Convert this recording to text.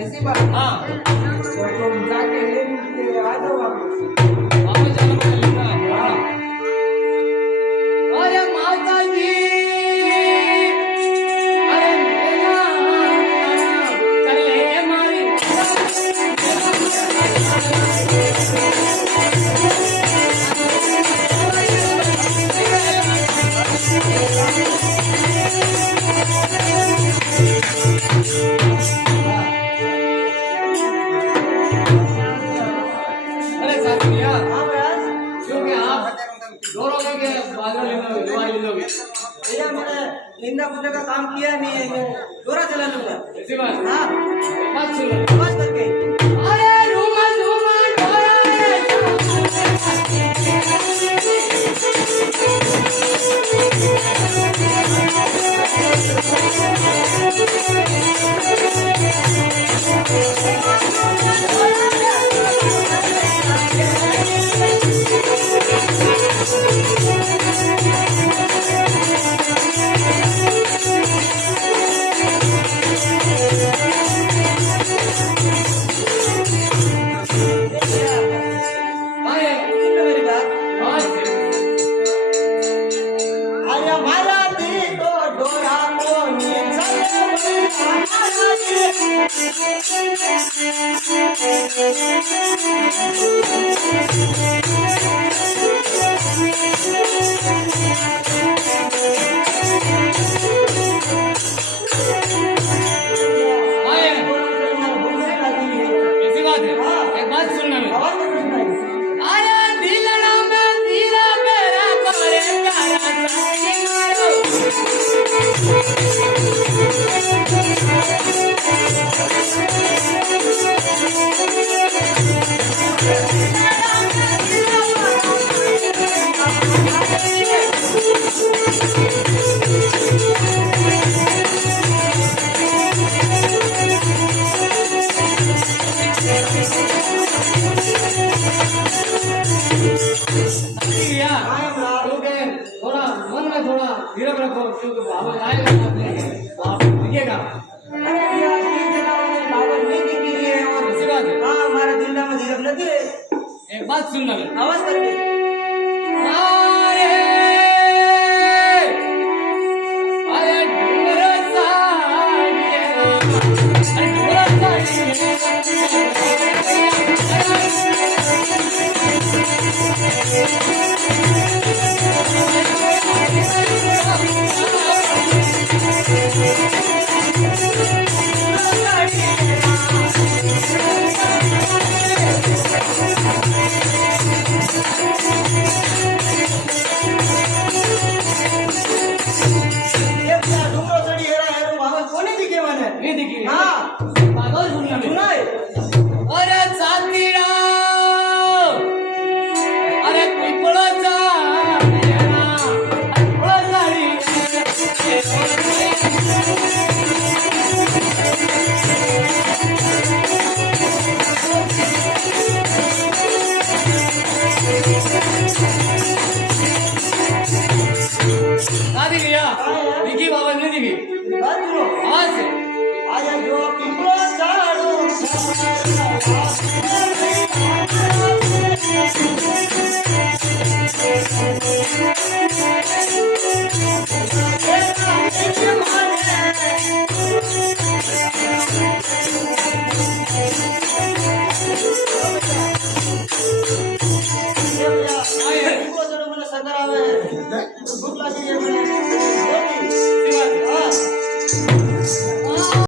ऐसी बात हाँ तो तुम जाके ले आ जाओ वापस चलो लेना हाँ अरे माता जी अरे मेरा कले मारी निंदा पूजा का काम किया नहीं है मैं दोरा चला लूंगा ऐसी बात हाँ बात सुनो बात करके अरे रूमा रूमा धीरे रखो क्योंकि बाबा आएगा तो आप दिखेगा अरे यार तीन जगह में बाबा नहीं दिखी रही है और इसी बात है हाँ हमारे दिल में धीरे लगी है एक बात सुनना आवाज करके अरे ढूंढरा साड़िए अरे ढूंढरा साड़िए करावं भूक लागली आहे मला.